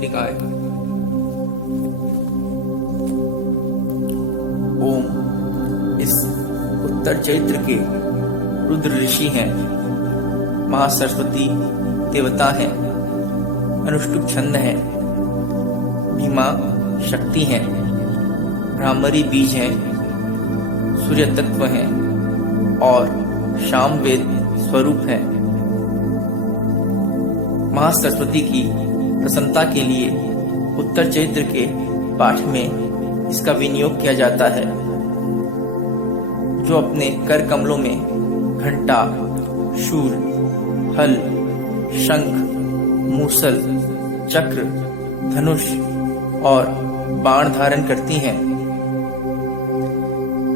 निकाय। ओम इस उत्तर चैत्र के रुद्र ऋषि हैं, महासरस्वती देवता हैं, अनुष्टुप छंद हैं, भीमा शक्ति हैं, ब्राह्मरी बीज हैं, सूर्य तत्व हैं और शाम वेद स्वरूप हैं। महासरस्वती की प्रसन्नता के लिए उत्तर चैत्र के पाठ में इसका विनियोग किया जाता है। जो अपने कर कमलों में घंटा, शूल, हल, शंख, मूसल, चक्र, धनुष और बाण धारण करती हैं।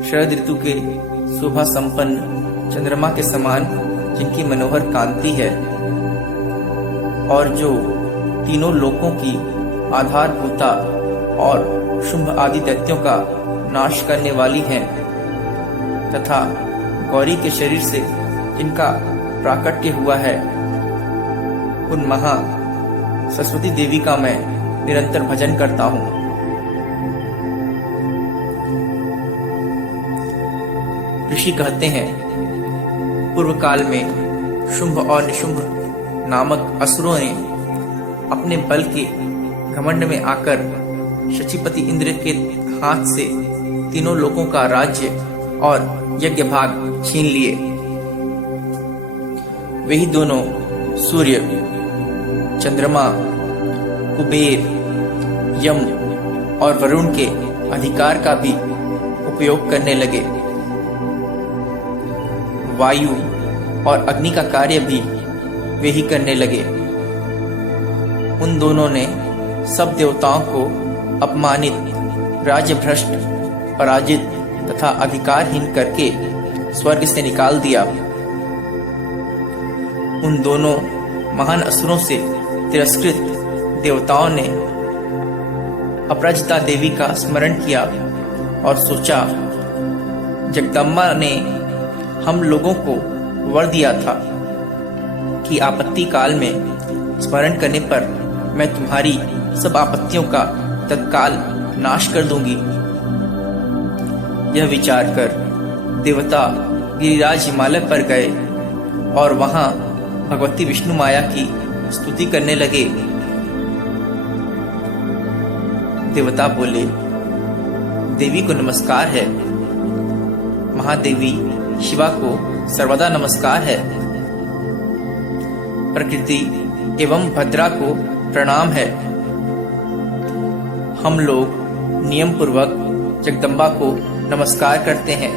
शरद ऋतु के शोभा संपन्न चंद्रमा के समान जिनकी मनोहर कांति है और जो तीनों लोकों की आधारभूता और शुंभ आदि दैत्यों का नाश करने वाली हैं, तथा गौरी के शरीर से जिनका प्राकट्य हुआ है, उन महा सरस्वती देवी का मैं निरंतर भजन करता हूँ। ऋषि कहते हैं, पूर्व काल में शुंभ और निशुंभ नामक असुरों ने अपने बल के घमंड में आकर शचीपति इंद्र के हाथ से तीनों लोकों का राज्य और यज्ञ भाग छीन लिए। वही दोनों सूर्य, चंद्रमा, कुबेर, यम और वरुण के अधिकार का भी उपयोग करने लगे। वायु और अग्नि का कार्य भी वे ही करने लगे। उन दोनों ने सब देवताओं को अपमानित, राज्यभ्रष्ट, पराजित तथा अधिकारहीन करके स्वर्ग से निकाल दिया। उन दोनों महान असुरों से तिरस्कृत देवताओं ने अपराजिता देवी का स्मरण किया और सोचा, जगदम्बा ने हम लोगों को वर दिया था कि आपत्ति काल में स्मरण करने पर मैं तुम्हारी सब आपत्तियों का तत्काल नाश कर दूंगी। यह विचार कर देवता गिरिराज हिमालय पर गए और वहां भगवती विष्णु माया की स्तुति करने लगे। देवता बोले, देवी को नमस्कार है, महादेवी शिवा को सर्वदा नमस्कार है, प्रकृति एवं भद्रा को प्रणाम है। हम लोग नियम पूर्वक जगदम्बा को नमस्कार करते हैं,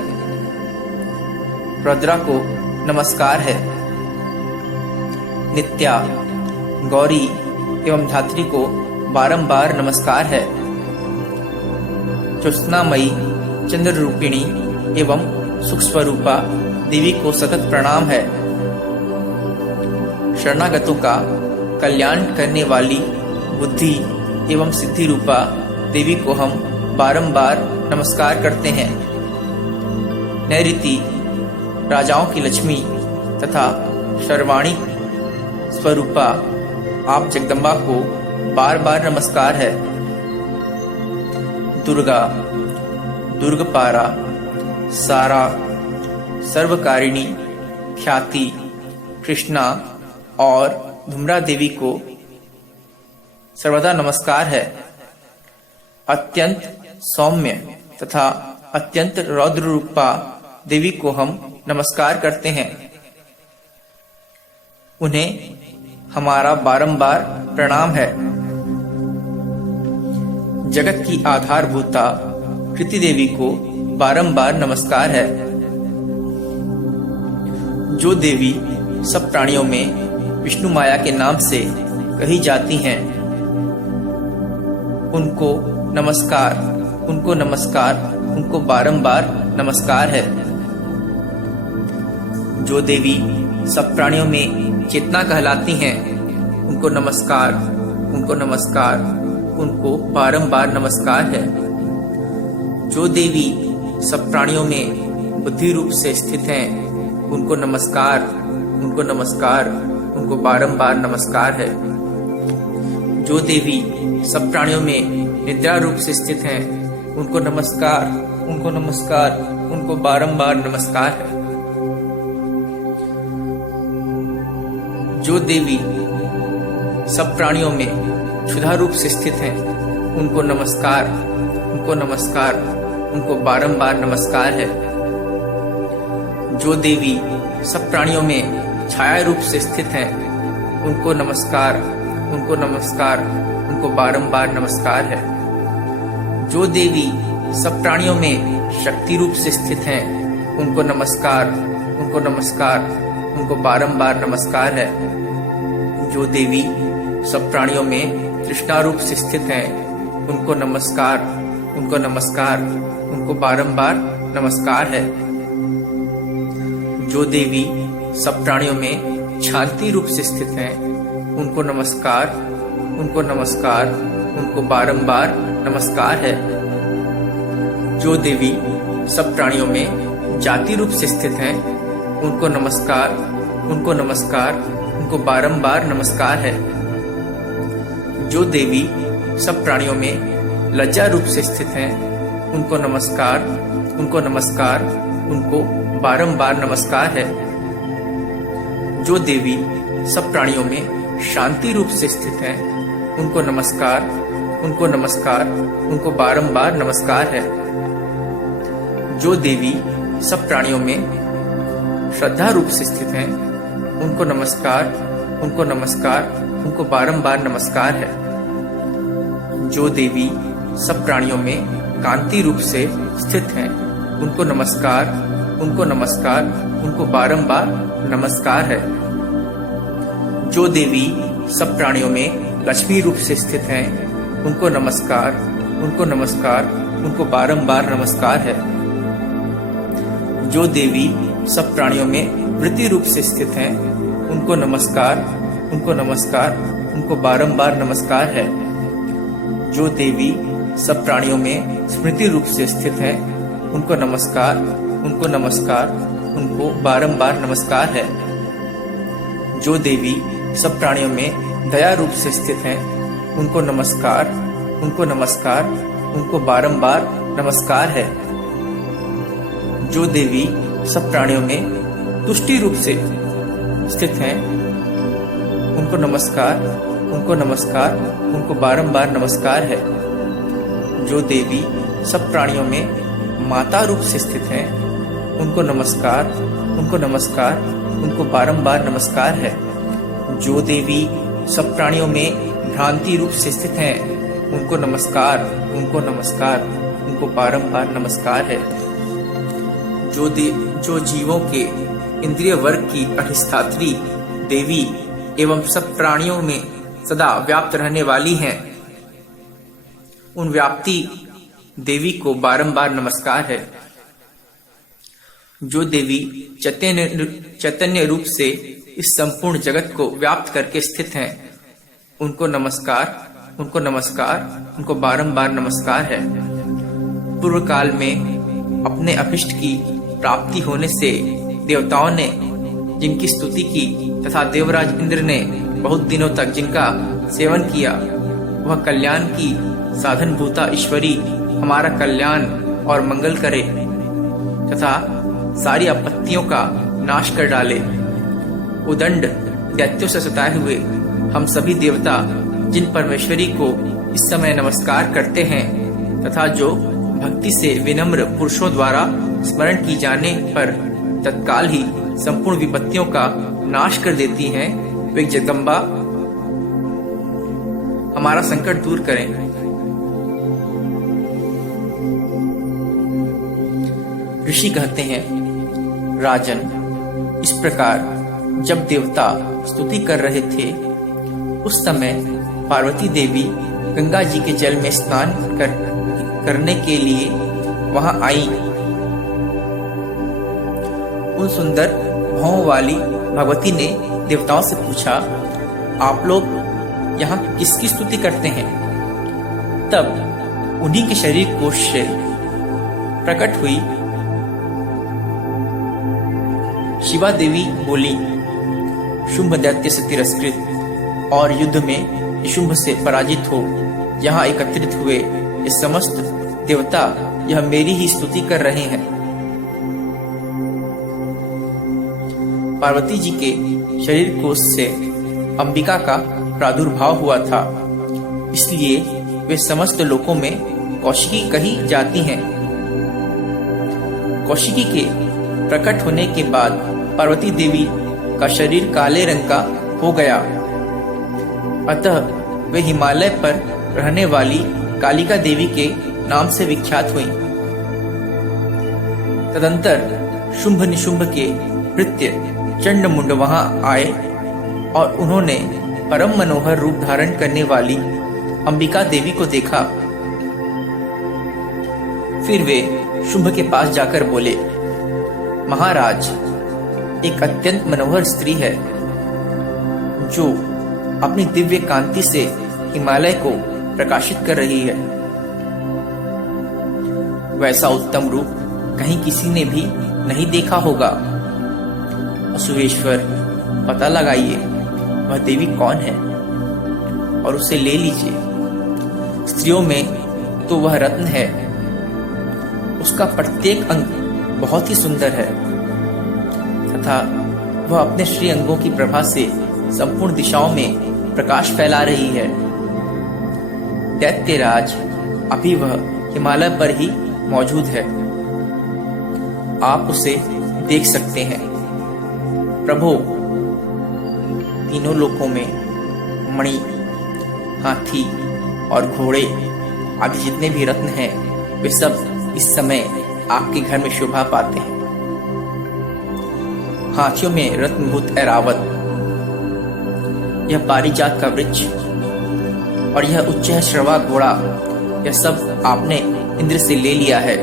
रुद्रा को नमस्कार है, नित्या, गौरी एवं धात्री को बारंबार नमस्कार है, ज्योत्स्नामयी, चंद्र रूपिणी एवं सुख स्वरूपा देवी को सतत प्रणाम है। शरणागतों का कल्याण करने वाली बुद्धि एवं सिद्धि रूपा देवी को हम बारंबार नमस्कार करते हैं। नैऋति, राजाओं की लक्ष्मी तथा सर्वाणी स्वरूपा आप जगदम्बा को बार बार नमस्कार है। दुर्गा, दुर्गपारा, सारा, सर्वकारिणी, ख्याति, कृष्णा और धूम्रा देवी को सर्वदा नमस्कार है। अत्यंत सौम्य तथा अत्यंत रौद्र रूपा देवी को हम नमस्कार करते हैं। उन्हें हमारा बारंबार प्रणाम है। जगत की आधारभूता कृति देवी को बारंबार नमस्कार है। जो देवी सब प्राणियों में विष्णु माया के नाम से कही जाती हैं, उनको नमस्कार, उनको नमस्कार, उनको बारंबार नमस्कार है। जो देवी सब प्राणियों में चेतना कहलाती हैं, उनको नमस्कार, उनको नमस्कार, उनको बारंबार नमस्कार है। जो देवी सब प्राणियों में बुद्धि रूप से स्थित हैं, उनको नमस्कार, उनको नमस्कार, उनको बारंबार नमस्कार है। जो देवी सब प्राणियों में निद्रा रूप से स्थित हैं, उनको नमस्कार, उनको नमस्कार, उनको बारंबार नमस्कार है। जो देवी सब प्राणियों में क्षुधा रूप से स्थित हैं, उनको नमस्कार, उनको नमस्कार, उनको बारंबार नमस्कार है। जो देवी सब प्राणियों में छाया रूप से स्थित हैं, उनको नमस्कार, उनको नमस्कार, उनको बारंबार नमस्कार है। जो देवी सब प्राणियों में शक्ति रूप से स्थित हैं, उनको नमस्कार, उनको नमस्कार, उनको बारंबार नमस्कार है। जो देवी सब प्राणियों में तृष्णा रूप से स्थित हैं, उनको नमस्कार, उनको नमस्कार, उनको बारंबार नमस्कार है। जो देवी सब प्राणियों में शांति रूप से स्थित हैं, उनको नमस्कार, उनको नमस्कार, उनको बारंबार नमस्कार है। जो देवी सब प्राणियों में जाति रूप से स्थित हैं, उनको नमस्कार, उनको नमस्कार, उनको बारंबार नमस्कार है। जो देवी सब प्राणियों में लज्जा रूप से स्थित हैं, उनको नमस्कार, उनको नमस्कार, उनको बारंबार नमस्कार है। जो देवी सब प्राणियों में शांति रूप से स्थित हैं, उनको नमस्कार, उनको नमस्कार, उनको बारंबार नमस्कार है। जो देवी सब प्राणियों में श्रद्धा रूप से स्थित हैं, उनको नमस्कार, उनको नमस्कार, उनको बारंबार नमस्कार है। जो देवी सब प्राणियों में कांति रूप से स्थित हैं, उनको नमस्कार, उनको नमस्कार, उनको बारंबार नमस्कार है। जो देवी सब प्राणियों में लक्ष्मी रूप से स्थित हैं, उनको नमस्कार, उनको नमस्कार, उनको बारंबार नमस्कार है। जो देवी सब प्राणियों में वृत्ति रूप से स्थित हैं, उनको नमस्कार, उनको नमस्कार, उनको बारंबार नमस्कार है। जो देवी सब प्राणियों में स्मृति रूप से स्थित हैं, उनको नमस्कार, उनको नमस्कार, उनको बारंबार नमस्कार है। जो देवी सब प्राणियों में दया रूप से स्थित हैं, उनको नमस्कार, उनको नमस्कार, उनको बारंबार नमस्कार है। जो देवी सब प्राणियों में तुष्टि रूप से स्थित हैं, उनको नमस्कार, उनको नमस्कार, उनको बारंबार नमस्कार है। जो देवी सब प्राणियों में माता रूप से स्थित हैं, उनको नमस्कार, उनको नमस्कार, उनको बारंबार नमस्कार है। जो देवी सब प्राणियों में भ्रांति रूप से स्थित हैं, उनको नमस्कार, उनको नमस्कार, उनको बारंबार नमस्कार है। जो जीवों के इंद्रिय वर्ग की अधिष्ठात्री देवी एवं सब प्राणियों में सदा व्याप्त रहने वाली हैं, उन व्याप्ति देवी को बारंबार नमस्कार है। जो देवी चैतन्य रूप से इस संपूर्ण जगत को व्याप्त करके स्थित हैं, उनको नमस्कार, उनको नमस्कार, उनको बारंबार नमस्कार है। पूर्व काल में अपने अभिष्ट की प्राप्ति होने से देवताओं ने जिनकी स्तुति की तथा देवराज इंद्र ने बहुत दिनों तक जिनका सेवन किया, वह कल्याण की साधनभूता ईश्वरी हमारा कल्याण और मंगल करे तथा सारी आपत्तियों का नाश कर डाले। उदंड दैत्यों से सताए हुए हम सभी देवता जिन परमेश्वरी को इस समय नमस्कार करते हैं तथा जो भक्ति से विनम्र पुरुषों द्वारा स्मरण की जाने पर तत्काल ही संपूर्ण विपत्तियों का नाश कर देती हैं, वे जगदम्बा हमारा संकट दूर करें। ऋषि कहते हैं, राजन, इस प्रकार जब देवता स्तुति कर रहे थे, उस समय पार्वती देवी गंगा जी के जल में स्नान करने के लिए वहां आई। उन सुंदर भौं वाली भगवती ने देवताओं से पूछा, आप लोग यहाँ किसकी स्तुति करते हैं? तब उन्हीं के शरीर कोश से प्रकट हुई शिवा देवी बोली, शुंभ दैत्य से तिरस्कृत और युद्ध में निशुंभ से पराजित हो यहाँ एकत्रित हुए ये समस्त देवता यह मेरी ही स्तुति कर रहे हैं। पार्वती जी के शरीर कोश से अंबिका का प्रादुर्भाव हुआ था, इसलिए वे समस्त लोकों में कौशिकी कही जाती हैं। कौशिकी के प्रकट होने के बाद पार्वती देवी का शरीर काले रंग का हो गया, अतः वे हिमालय पर रहने वाली कालिका देवी के नाम से विख्यात हुई। तदंतर शुंभ निशुंभ के भृत्य चंडमुंड वहां आए और उन्होंने परम मनोहर रूप धारण करने वाली अंबिका देवी को देखा। फिर वे शुंभ के पास जाकर बोले, महाराज, एक अत्यंत मनोहर स्त्री है जो अपनी दिव्य कांति से हिमालय को प्रकाशित कर रही है। वैसा उत्तम रूप कहीं किसी ने भी नहीं देखा होगा। असुरेश्वर, पता लगाइए वह देवी कौन है और उसे ले लीजिए। स्त्रियों में तो वह रत्न है, उसका प्रत्येक अंग बहुत ही सुंदर है तथा वह अपने श्री अंगों की प्रभा से संपूर्ण दिशाओं में प्रकाश फैला रही है। दैत्यराज, अभी वह हिमालय पर ही मौजूद है, आप उसे देख सकते हैं। प्रभो, तीनों लोकों में मणि, हाथी और घोड़े आदि जितने भी रत्न हैं, वे सब इस समय आपके घर में शोभा पाते हैं। हाथियों में रत्नभूत ऐरावत, यह पारिजात का वृक्ष और यह उच्च श्रवा घोड़ा, यह सब आपने इंद्र से ले लिया है।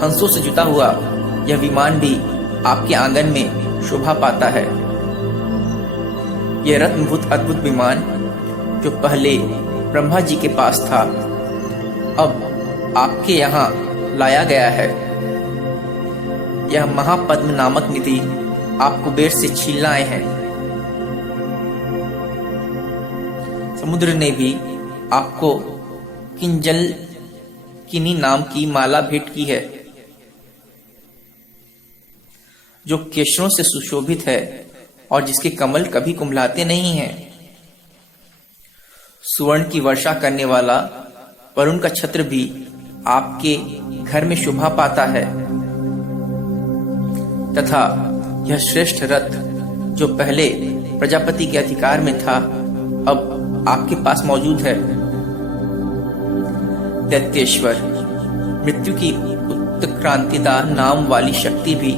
हंसों से जुटा हुआ यह विमान भी आपके आंगन में शोभा पाता है। यह रत्नभूत अद्भुत विमान जो पहले ब्रह्मा जी के पास था, अब आपके यहाँ लाया गया है। यह महापद्म नामक निधि आप कुबेर से छीन लाए हैं। समुद्र ने भी आपको किंजल किनी नाम की माला भेंट की है, जो केशरों से सुशोभित है और जिसके कमल कभी कुम्हलाते नहीं हैं। सुवर्ण की वर्षा करने वाला वरुण का छत्र भी आपके घर में शोभा पाता है तथा यह श्रेष्ठ रथ जो पहले प्रजापति के अधिकार में था, अब आपके पास मौजूद है। दैत्येश्वर, मृत्यु की उत्क्रांतिदा नाम वाली शक्ति भी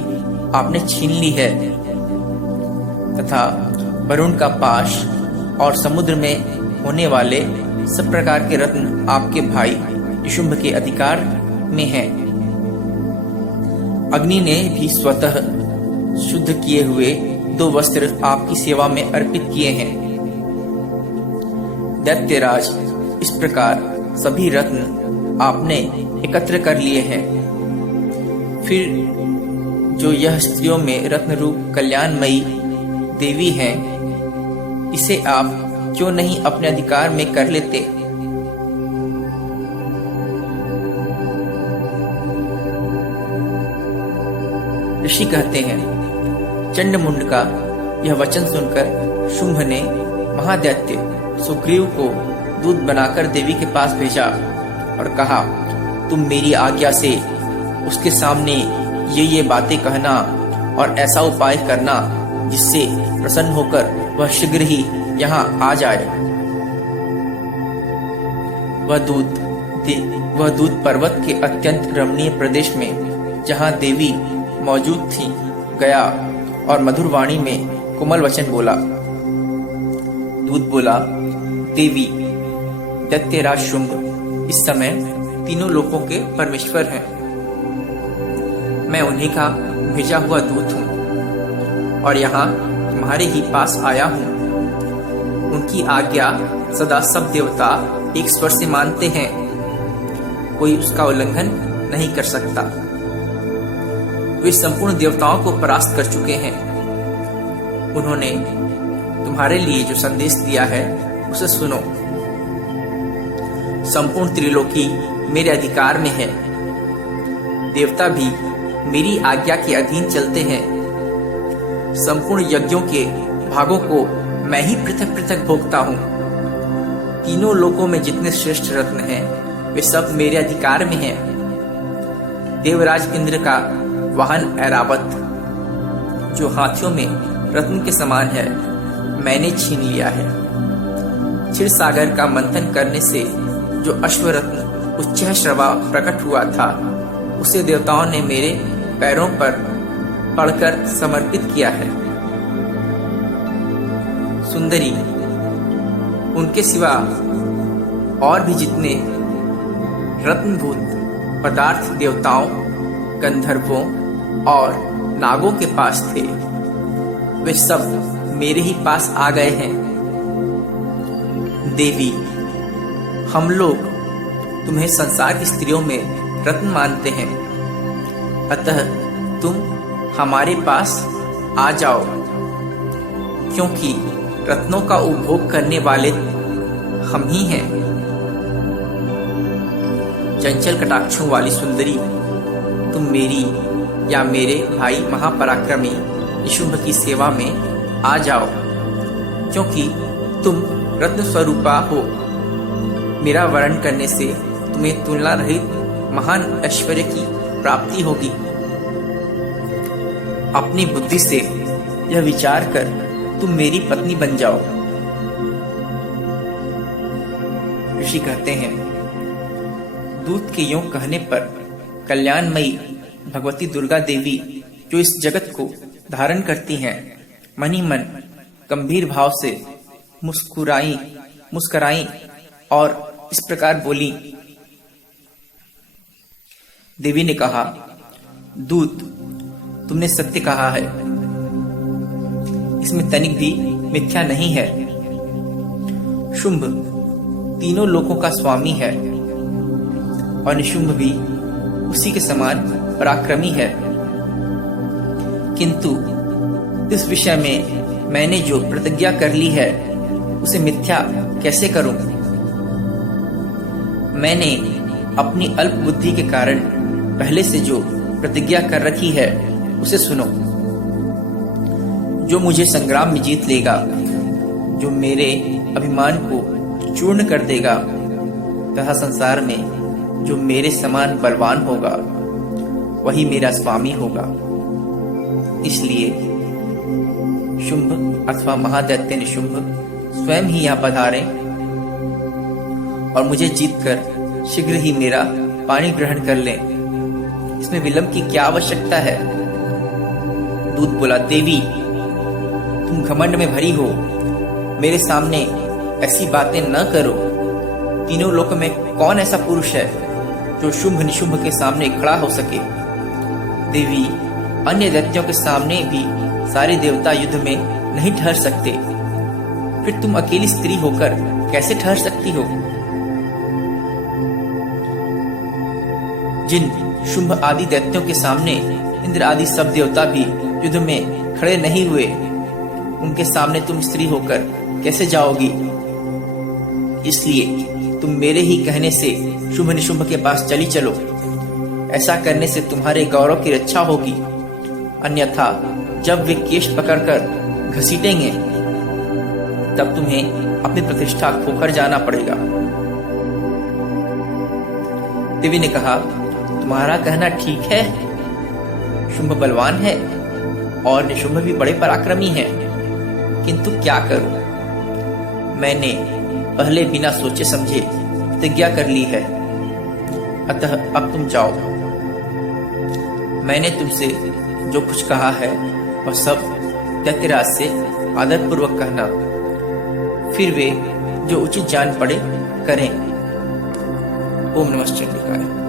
आपने छीन ली है तथा वरुण का पाश और समुद्र में होने वाले सब प्रकार के रत्न आपके भाई निशुंभ के अधिकार में हैं। अग्नि ने भी स्वतः शुद्ध किए हुए 2 वस्त्र आपकी सेवा में अर्पित किए हैं। दैत्यराज, इस प्रकार सभी रत्न आपने एकत्र कर लिए हैं। फिर जो यह स्त्रियों में रत्न रूप कल्याणमयी देवी हैं, इसे आप क्यों नहीं अपने अधिकार में कर लेते? ऋषि कहते हैं, चंडमुंड का यह वचन सुनकर शुंभ ने महादैत्य सुग्रीव को दूत बनाकर देवी के पास भेजा और कहा, तुम मेरी आज्ञा से उसके सामने ये बातें कहना और ऐसा उपाय करना जिससे प्रसन्न होकर वह शीघ्र ही यहाँ आ जाए। वह दूत पर्वत के अत्यंत रमणीय प्रदेश में जहाँ देवी मौजूद थी गया और मधुर वाणी में कोमल वचन बोला। दूत बोला, देवी, दैत्यराज शुंभ इस समय तीनों लोकों के परमेश्वर हैं। मैं उन्हीं का भेजा हुआ दूत हूँ और यहाँ तुम्हारे ही पास आया हूँ। उनकी आज्ञा सदा सब देवता एक स्वर से मानते हैं, कोई उसका उल्लंघन नहीं कर सकता। वे संपूर्ण देवताओं को परास्त कर चुके हैं। उन्होंने तुम्हारे लिए जो संदेश दिया है उसे सुनो। संपूर्ण त्रिलोकी मेरे अधिकार में है। देवता भी मेरी आज्ञा के अधीन चलते हैं। संपूर्ण यज्ञों के भागों को मैं ही पृथक पृथक भोगता हूँ। तीनों लोकों में जितने श्रेष्ठ रत्न हैं वे सब मेरे अधिकार में हैं। देवराज इंद्र का वाहन ऐरावत, जो हाथियों में रत्न के समान है, मैंने छीन लिया है। क्षीर सागर का मंथन करने से जो अश्वरत्न उच्चैः श्रवा प्रकट हुआ था, उसे देवताओं ने मेरे पैरों पर पड़कर समर्पित किया है। सुंदरी, उनके सिवा और भी जितने रत्नभूत पदार्थ देवताओं, गंधर्वों और नागों के पास थे, वे सब मेरे ही पास आ गए हैं। देवी, हम लोग तुम्हें संसार की स्त्रियों में रत्न मानते हैं, अतः तुम हमारे पास आ जाओ, क्योंकि रत्नों का उपभोग करने वाले हम ही हैं। चंचल कटाक्षों वाली सुंदरी, तुम मेरी या मेरे भाई महापराक्रमी निशुंभ की सेवा में आ जाओ, क्योंकि तुम रत्न स्वरूपा हो। मेरा वर्ण करने से तुम्हें तुलना रहित महान ऐश्वर्य की प्राप्ति होगी। अपनी बुद्धि से यह विचार कर तुम मेरी पत्नी बन जाओ। ऋषि कहते हैं, दूत के यों कहने पर कल्याणमयी भगवती दुर्गा देवी, जो इस जगत को धारण करती हैं, मन ही मन गंभीर भाव से मुस्कुराई और इस प्रकार बोली। देवी ने कहा, दूत, तुमने सत्य कहा है, इसमें तनिक भी मिथ्या नहीं है। शुंभ तीनों लोकों का स्वामी है और निशुंभ भी उसी के समान पराक्रमी है, किंतु इस विषय में मैंने जो प्रतिज्ञा कर ली है उसे मिथ्या कैसे करूं? मैंने अपनी अल्प बुद्धि के कारण पहले से जो प्रतिज्ञा कर रखी है उसे सुनो। जो मुझे संग्राम में जीत लेगा, जो मेरे अभिमान को चूर्ण कर देगा, तथा संसार में जो मेरे समान बलवान होगा, वही मेरा स्वामी होगा। इसलिए शुंभ अथवा महादैत्य निशुंभ स्वयं ही यहाँ पधारें और मुझे जीतकर शीघ्र ही मेरा पानी ग्रहण कर लें। इसमें विलंब की क्या आवश्यकता है? दूत बोला, देवी, तुम घमंड में भरी हो, मेरे सामने ऐसी बातें न करो। तीनों लोकों में कौन ऐसा पुरुष है जो शुंभ निशुंभ के सामने खड़ा हो सके? देवी, अन्य दैत्यों के सामने भी सारे देवता युद्ध में नहीं ठहर सकते, फिर तुम अकेली स्त्री होकर कैसे ठहर सकती हो? जिन शुंभ आदि दैत्यों के सामने इंद्र आदि सब देवता भी युद्ध में खड़े नहीं हुए, उनके सामने तुम स्त्री होकर कैसे जाओगी? इसलिए तुम मेरे ही कहने से शुंभ निशुंभ के पास चली चलो। ऐसा करने से तुम्हारे गौरव की रक्षा होगी, अन्यथा जब वे केश पकड़कर घसीटेंगे तब तुम्हें अपनी प्रतिष्ठा खोकर जाना पड़ेगा। देवी ने कहा, तुम्हारा कहना ठीक है, शुंभ बलवान है और निशुंभ भी बड़े पराक्रमी हैं, किंतु क्या करूं? मैंने पहले बिना सोचे समझे प्रतिज्ञा कर ली है, अतः अब तुम जाओ। मैंने तुमसे जो कुछ कहा है वह सब दैत्यराज से आदरपूर्वक कहना, फिर वे जो उचित जान पड़े करें। ओम नमः शिवाय।